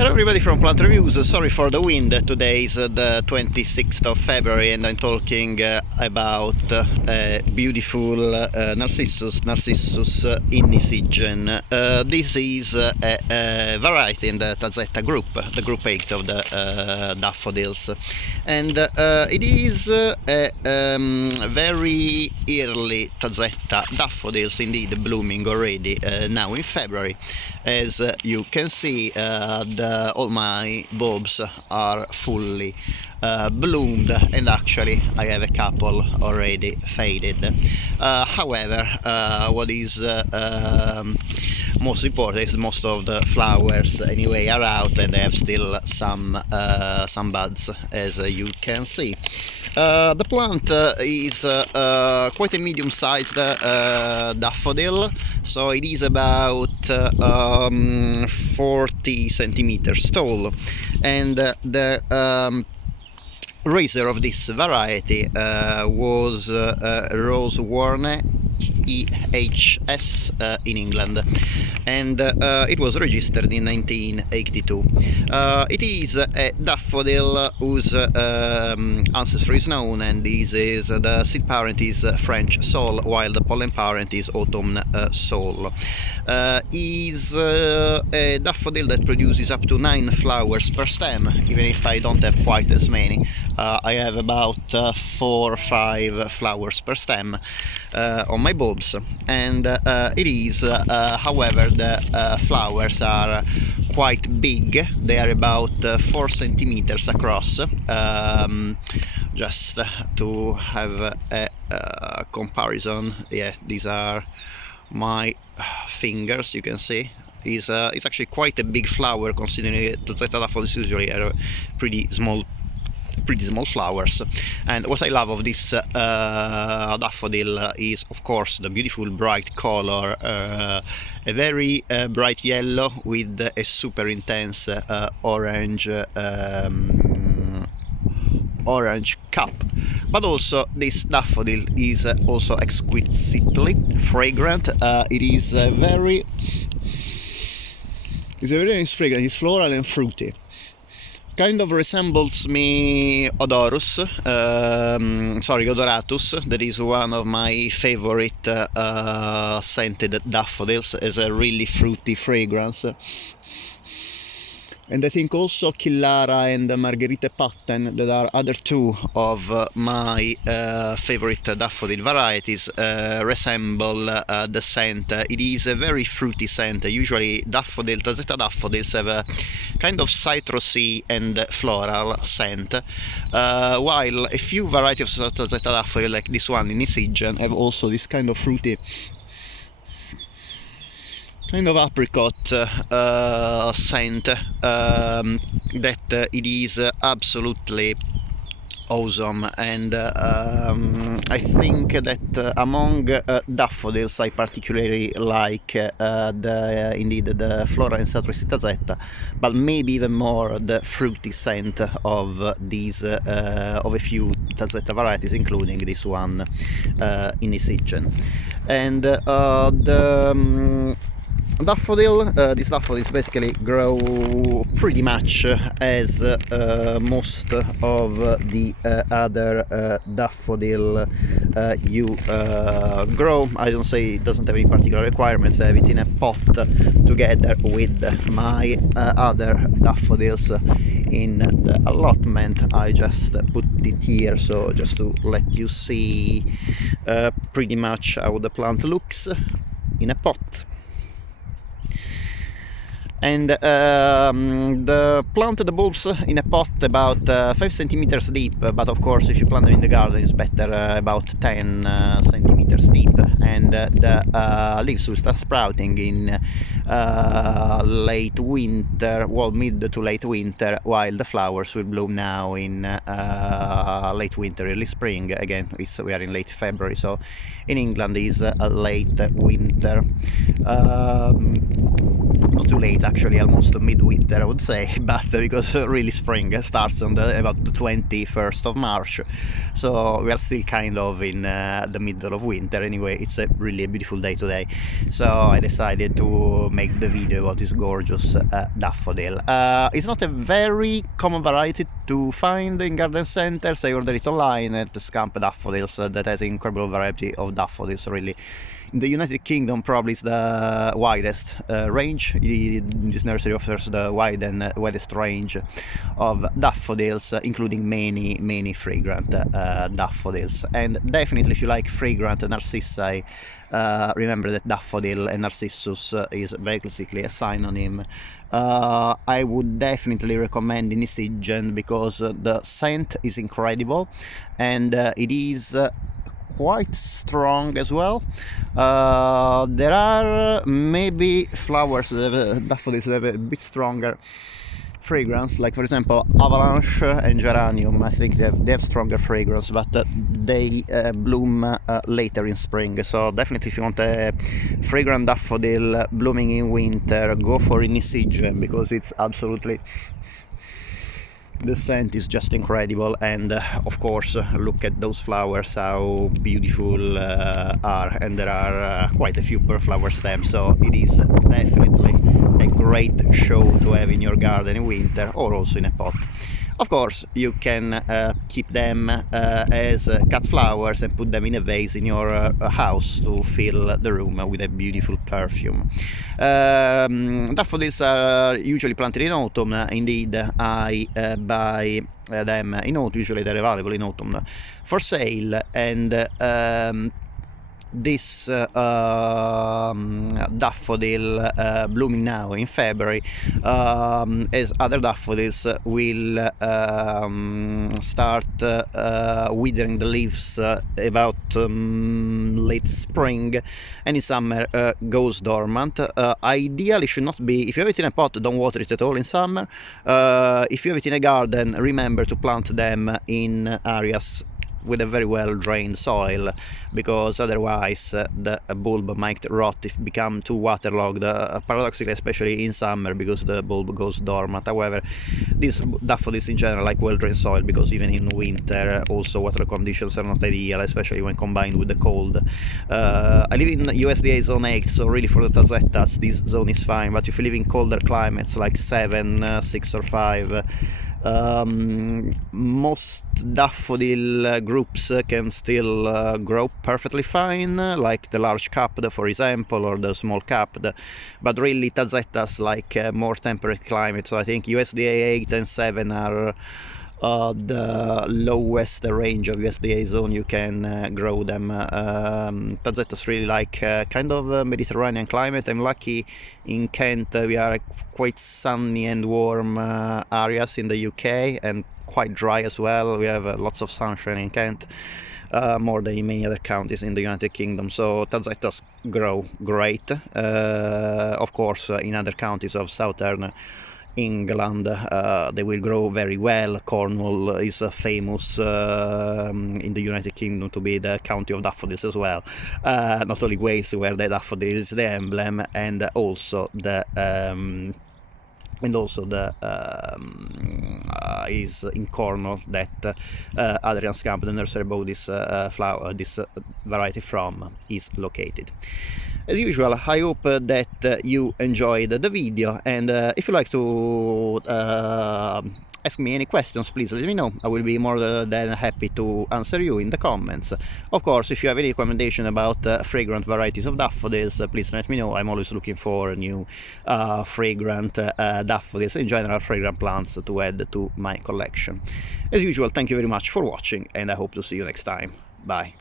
Hello everybody from Plant Reviews. Sorry for the wind. Today is the 26th of February and I'm talking about a beautiful Narcissus Innisidgen. This is a variety in the Tazetta group, the group 8 of the daffodils, and it is a very early Tazetta daffodils, indeed blooming already now in February. As you can see, all my bulbs are fully bloomed, and actually I have a couple already faded. However, what is most important is most of the flowers anyway are out, and they have still some buds, as you can see. The plant is quite a medium-sized daffodil, so it is about 40 centimeters tall, and the raiser of this variety was Rose Warne EHS in England, and it was registered in 1982. It is a daffodil whose ancestry is known, and this is the seed parent is French Sol, while the pollen parent is Autumn Sol. Is a daffodil that produces up to 9 flowers per stem, even if I don't have quite as many. I have about 4 or 5 flowers per stem on my bulbs, and it is, however, the flowers are quite big. They are about 4 centimeters across. Just to have a comparison, yeah, these are my fingers. You can see it's actually quite a big flower, considering the Tazetta daffodils usually are pretty small flowers. And what I love of this daffodil is, of course, the beautiful bright color, a very bright yellow with a super intense orange cup. But also this daffodil is also exquisitely fragrant. It is very nice fragrant. It's floral and fruity. Kind of resembles me Odoratus, that is one of my favorite scented daffodils, as a really fruity fragrance. And I think also Killara and Margherite Patten, that are other two of my favorite daffodil varieties, resemble the scent. It is a very fruity scent. Usually Tazetta daffodils have a kind of citrusy and floral scent, while a few varieties of Tazetta daffodil, like this one in Innisidgen, have also this kind of fruity, kind of apricot scent, that it is absolutely awesome. And I think that among daffodils I particularly like the floral and citrusy Tazetta, but maybe even more the fruity scent of these of a few Tazetta varieties, including this one in Innisidgen. And these daffodils basically grow pretty much as most of the other daffodil you grow. I don't say it doesn't have any particular requirements. I have it in a pot together with my other daffodils in the allotment. I just put it here, so just to let you see pretty much how the plant looks in a pot. And the bulbs in a pot about 5 centimeters deep, but of course if you plant them in the garden it's better about 10 centimeters deep. And the leaves will start sprouting in late winter, well, mid to late winter, while the flowers will bloom now in late winter, early spring. Again, we are in late February, so in England is a late winter. not too late actually, almost midwinter I would say, but because really spring starts on about the 21st of March, so we are still kind of in the middle of winter. Anyway, it's really a beautiful day today, so I decided to make the video about this gorgeous daffodil. It's not a very common variety to find in garden centers. I ordered it online at Scamp Daffodils, that has an incredible variety of daffodils really. In the United Kingdom probably it's the widest range. This nursery offers the widest range of daffodils, including many fragrant daffodils. And definitely if you like fragrant narcissi, remember that daffodil and narcissus is basically a synonym. I would definitely recommend Innisidgen because the scent is incredible, and it is quite strong as well. There are maybe flowers that have daffodils that have a bit stronger fragrance, like for example avalanche and geranium. I think they have stronger fragrance, but they bloom later in spring. So definitely if you want a fragrant daffodil blooming in winter, go for Innisidgen because it's absolutely, the scent is just incredible. And of course look at those flowers, how beautiful are, and there are quite a few per flower stem, so it is definitely a great show to have in your garden in winter or also in a pot. Of course you can keep them as cut flowers and put them in a vase in your house to fill the room with a beautiful perfume. Daffodils are usually planted in autumn. Indeed, I buy them in autumn. Usually they're available in autumn for sale, and this daffodil blooming now in February, as other daffodils will start withering the leaves about late spring, and in summer goes dormant. Ideally should not be, if you have it in a pot, don't water it at all in summer. If you have it in a garden, remember to plant them in areas with a very well drained soil, because otherwise the bulb might rot if become too waterlogged, paradoxically, especially in summer, because the bulb goes dormant. However, these daffodils in general like well drained soil, because even in winter also water conditions are not ideal, especially when combined with the cold. I live in USDA zone 8, so really for the Tazettas this zone is fine, but if you live in colder climates like 7, 6 or 5, most daffodil groups can still grow perfectly fine, like the large capped for example, or the small capped, but really Tazettas like more temperate climate. So I think USDA 8 and 7 are the lowest range of USDA zone you can grow them. Tazettas really like kind of Mediterranean climate. I'm lucky in Kent, we are quite sunny and warm areas in the UK, and quite dry as well. We have lots of sunshine in Kent, more than in many other counties in the United Kingdom, so Tazettas grow great. Of course in other counties of southern England they will grow very well. Cornwall is famous in the United Kingdom to be the county of daffodils as well, not only Wales where the daffodil is the emblem, and also the is in Cornwall that Adrian Scamp, the nursery bought this this variety from, is located. As usual, I hope that you enjoyed the video, and if you like to ask me any questions, please let me know. I will be more than happy to answer you in the comments. Of course, if you have any recommendation about fragrant varieties of daffodils, please let me know. I'm always looking for new fragrant daffodils, in general fragrant plants to add to my collection. As usual, thank you very much for watching, and I hope to see you next time. Bye.